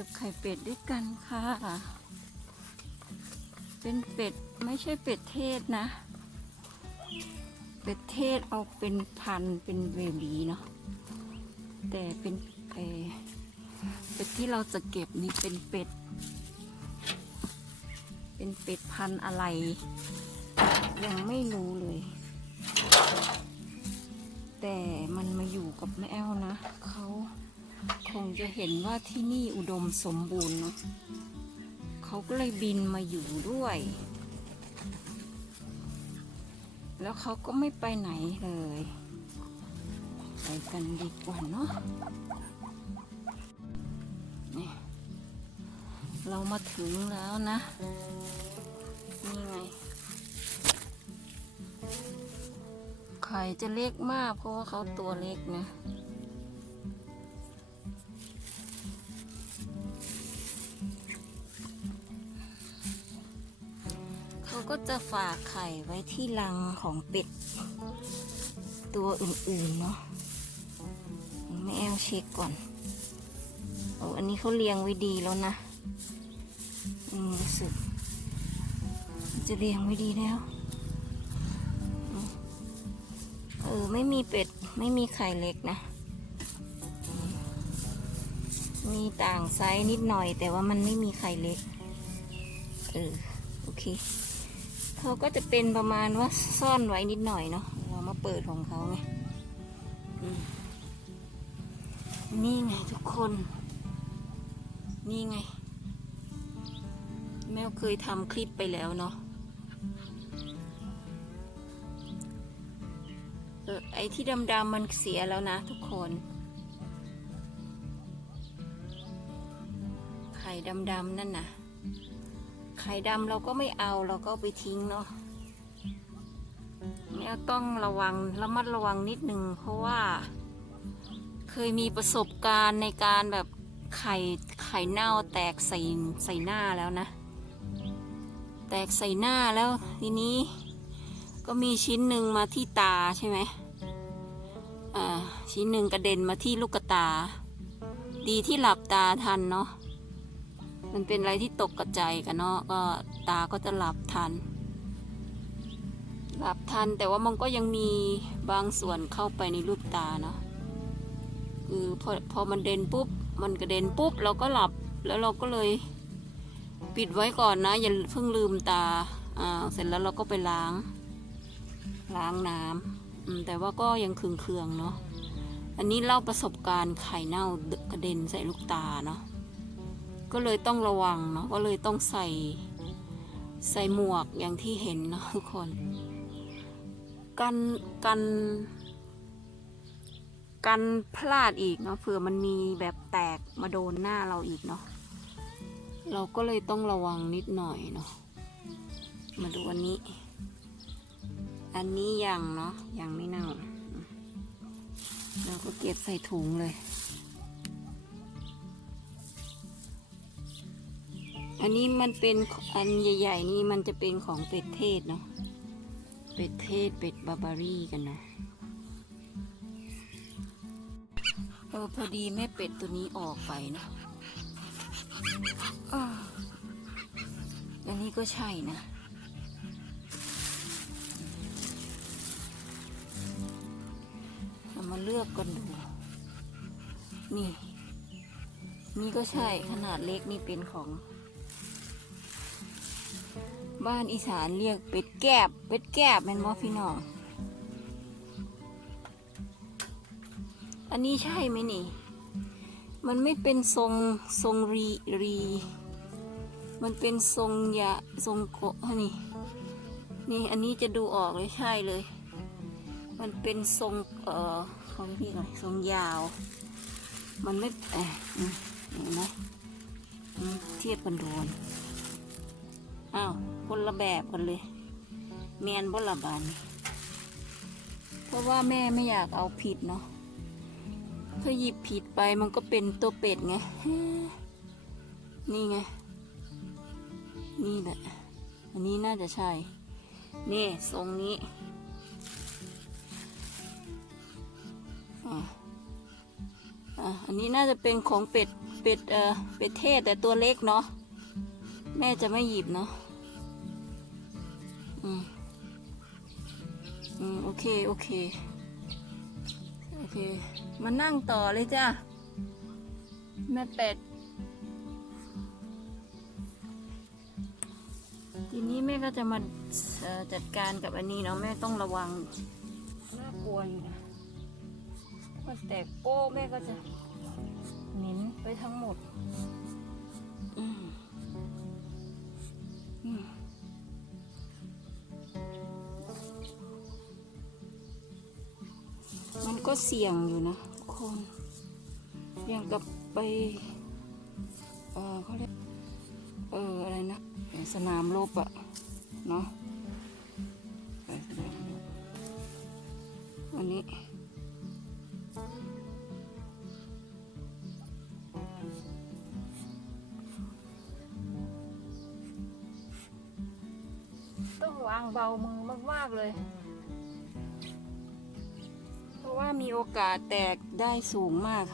ก็บไข่เป็ดด้วยกันค่ะ เป็นเป็ดไม่ใช่เป็ดเทศนะ เป็ดเทศเอาเป็นพันเป็นเบบีเนาะ แต่เป็นเอเป็ดที่เราจะเก็บนี่เป็นเป็ด เป็นเป็ดพันอะไร ยังไม่รู้เลย แต่มันมาอยู่กับแม่แอลนะเขา คงจะเห็นว่าที่นี่อุดมสมบูรณ์เนาะเขาก็เลยบินมาอยู่ด้วย แล้วเขาก็ไม่ไปไหนเลย ไปกันดีกว่าเนาะนี่เรามาถึงแล้วนะ นี่ไง ไข่จะเล็กมากเพราะว่าเขาตัวเล็กนะ ก็จะฝากไข่ไว้ที่รังของเป็ด ตัวอื่นๆเนาะไม่แอลเช็คก่อนโอ้อันนี้เขาเลี้ยงไว้ดีแล้วนะอืมรู้สึก จะเลี้ยงไว้ดีแล้ว เออ ไม่มีเป็ด ไม่มีไข่เล็กนะ มีต่างไซส์นิดหน่อย แต่ว่ามันไม่มีไข่เล็ก เออ โอเค เขาก็จะเป็นประมาณว่าซ่อนไว้นิดหน่อยเนาะเรามาเปิดของเขาไงนี่ไงทุกคน นี่ไง แมวเคยทำคลิปไปแล้วเนาะเออไอที่ดำๆมันเสียแล้วนะทุกคนไข่ดำๆนั่นน่ะ ไข่ดำเราก็ไม่เอาเราก็ไปทิ้งเนาะเนี่ยต้องระวังระมัดระวังนิดหนึ่งเพราะว่า เคยมีประสบการณ์ในการแบบไข่ไข่เน่าแตกใส่ใส่หน้าแล้วนะ แตกใส่หน้าแล้วทีนี้ก็มีชิ้นหนึ่งมาที่ตาใช่ไหมอ่าชิ้นหนึ่งกระเด็นมาที่ลูกตา ดีที่หลับตาทันเนาะ มันเป็นอะไรที่ตกกระจายกันเนาะก็ตาก็จะหลับทัน หลับทันแต่ว่ามันก็ยังมีบางส่วนเข้าไปในลูกตาเนาะคือพอพอมันเด่นปุ๊บ มันกระเด็นปุ๊บเราก็หลับแล้วเราก็เลยปิดไว้ก่อนนะ อย่าเพิ่งลืมตาอ่าเสร็จแล้วเราก็ไปล้าง ล้างน้ำแต่ว่าก็ยังเคืองๆเนาะอันนี้เล่าประสบการณ์ไข่เน่ากระเด็นใส่ลูกตาเนาะ ก็เลยต้องระวังเนาะก็เลยต้องใส่ใส่หมวกอย่างที่เห็นเนาะทุกคนกันกันกันพลาดอีกเนาะเผื่อมันมีแบบแตกมาโดนหน้าเราอีกเนาะเราก็เลยต้องระวังนิดหน่อยเนาะมาดูอันนี้ อันนี้ยังเนาะยังไม่เน่าเราก็เก็บใส่ถุงเลย อันนี้มันเป็นอันใหญ่ ๆ นี่มันจะเป็นของเป็ดเทศเนาะ เป็ดเทศเป็ดบาบารี่กันเนาะเออพอดีแม่เป็ดตัวนี้ออกไปเนาะอันนี้ก็ใช่นะเรามาเลือกกันดู นี่ นี่ก็ใช่ขนาดเล็กนี่เป็นของ บ้านอีสานเรียกเป็ดแกบเป็ดแกบแมนมอพี่น้อง อันนี้ใช่ไหมนี่ มันไม่เป็นทรงทรงรีรี มันเป็นทรงยาทรงโกะนี่ นี่อันนี้จะดูออกเลยใช่เลย มันเป็นทรงเอ่อของพี่หน่อยทรงยาว มันไม่เอ่อเห็นไหมอืมเทียบกันดูน อ้าวคนละแบบกันเลย แมนบละบานเพราะว่าแม่ไม่อยากเอาผิดเนาะถ้าหยิบผิดไปมันก็เป็นตัวเป็ดไง นี่ไง นี่แหละ อันนี้น่าจะใช่ นี่ทรงนี้อะอะอันนี้น่าจะเป็นของเป็ด เป็ด เออเป็ดเทศแต่ตัวเล็กเนาะ แม่จะไม่หยิบเนาะ อืมอืมโอเค โอเค โอเค มานั่งต่อเลยจ้ะ แม่เป็ด ทีนี้แม่ก็จะมาจัดการกับอันนี้เนาะแม่ต้องระวัง น่ากลัวอยู่นะแตกโป้แม่ก็จะหนินไปทั้งหมด เสี่ยงอยู่นะทุกคนอย่างกับไป เออเขาเรียก เอออะไรนะ สนามรบอะเนาะไปสนามอันนี้ต้องวางเบามือมาก ๆ เลย เพราะว่ามีโอกาสแตกได้สูงมาก